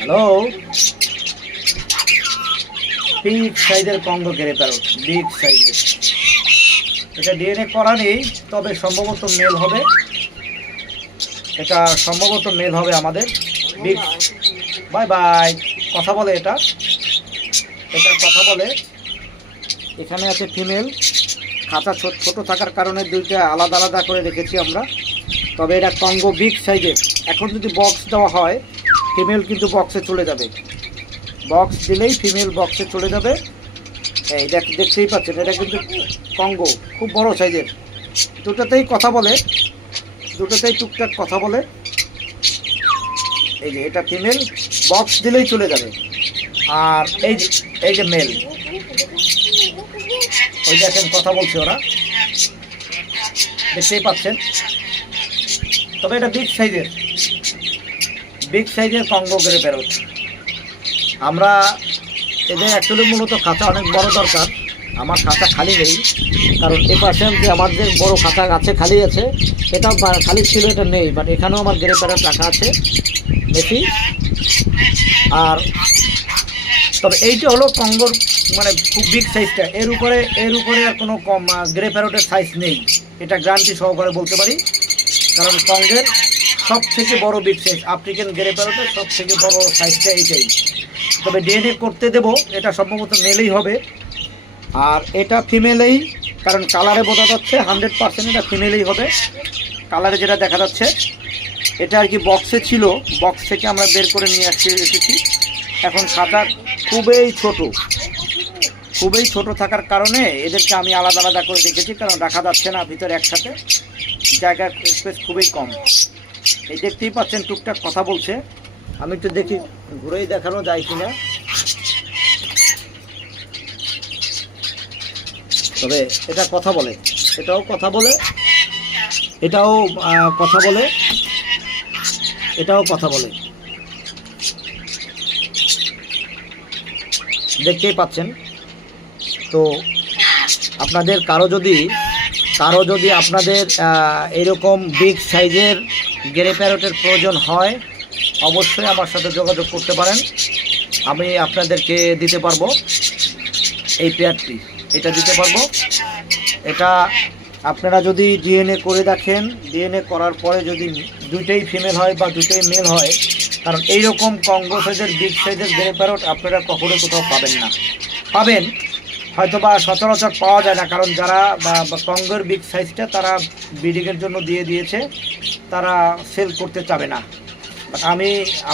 Hello, big সাইজের Congo grey parrot, big সাইজের। এটা ডিএনএ করা নেই, তবে সম্ভবত মেল হবে। এটা সম্ভবত মেল হবে আমাদের বিগ। Bye bye. কথা বলে এটা, এটা কথা বলে। এখানে আছে ফিমেল। খাঁচা ছোট থাকার কারণে দুইটা আলাদা আলাদা করে রেখেছি আমরা। তবে এটা কঙ্গো বিগ সাইজের। এখন যদি বক্স দেওয়া হয়, ফিমেল কিন্তু বক্সে চলে যাবে। বক্স দিলেই ফিমেল বক্সে চলে যাবে। এই দেখতেই পাচ্ছেন, এটা কিন্তু কঙ্গো, খুব বড় সাইজের। দুটোতেই কথা বলে, দুটোতেই টুকটাক কথা বলে। এই যে এটা ফিমেল, বক্স দিলেই চলে যাবে। আর এই যে মেল, ওই দেখেন কথা বলছে ওরা, দেখতেই পাচ্ছেন। তবে এটা বিগ সাইজের, বিগ সাইজের কঙ্গো গ্রে প্যারট। আমরা এদের অ্যাকচুয়ালি মূলত খাঁচা অনেক বড় দরকার। আমার খাঁচা খালি নেই, কারণ এ পাশে যে আমাদের বড় খাঁচা আছে, খালি আছে। এটাও খালি ছিল, এটা নেই, বাট এখানেও আমার গ্রে প্যারট রাখা আছে বেশি। আর তবে এইটা হলো কঙ্গোর মানে খুব বিগ সাইজটা। এর উপরে আর কোনো কম গ্রে প্যারটের সাইজ নেই, এটা গ্যারান্টি সহকারে বলতে পারি। কারণ কঙ্গের সব থেকে বড় বিগ সাইজ, আফ্রিকান গ্রে প্যারটের সব থেকে বড় সাইজটা এইটাই। তবে ডিএনএ করতে দেব, এটা সম্ভবত মেলেই হবে। আর এটা ফিমেলেই, কারণ কালারে বোঝা যাচ্ছে 100% এটা ফিমেলেই হবে। কালারে যেটা দেখা যাচ্ছে, এটা আর কি বক্সে ছিল, বক্স থেকে আমরা বের করে নিয়ে এসেছি। এখন খাঁচা খুবই ছোট থাকার কারণে এদেরকে আমি আলাদা আলাদা করে রেখেছি, কারণ রাখা যাচ্ছে না ভিতরে একসাথে, জায়গার স্পেস খুবই কম। এই দেখতেই পাচ্ছেন টুকটাক কথা বলছে। আমি একটু দেখি, ঘুরেই দেখানো যায় কিনা। তবে এটা কথা বলে, এটাও কথা বলে, এটাও কথা বলে, এটাও কথা বলে, দেখতেই পাচ্ছেন। তো আপনাদের কারো যদি আপনাদের এরকম বিগ সাইজের গ্রে প্যারটের প্রয়োজন হয়, অবশ্যই আমার সাথে যোগাযোগ করতে পারেন। আমি আপনাদেরকে দিতে পারবো এই পেয়ারটি, এটা দিতে পারবো। এটা আপনারা যদি ডিএনএ করে দেখেন, ডিএনএ করার পরে যদি দুইটাই ফিমেল হয় বা দুটোই মেল হয়, কারণ এইরকম কঙ্গো সাইজের বিগ সাইজের গ্রে প্যারট আপনারা কখনো কোথাও পাবেন না। পাবেন হয়তো বা সচরাচর পাওয়া যায় না, কারণ যারা কঙ্গোর বিগ সাইজটা তারা ব্রিডিংয়ের জন্য দিয়েছে, তারা সেল করতে চাবে না। আমি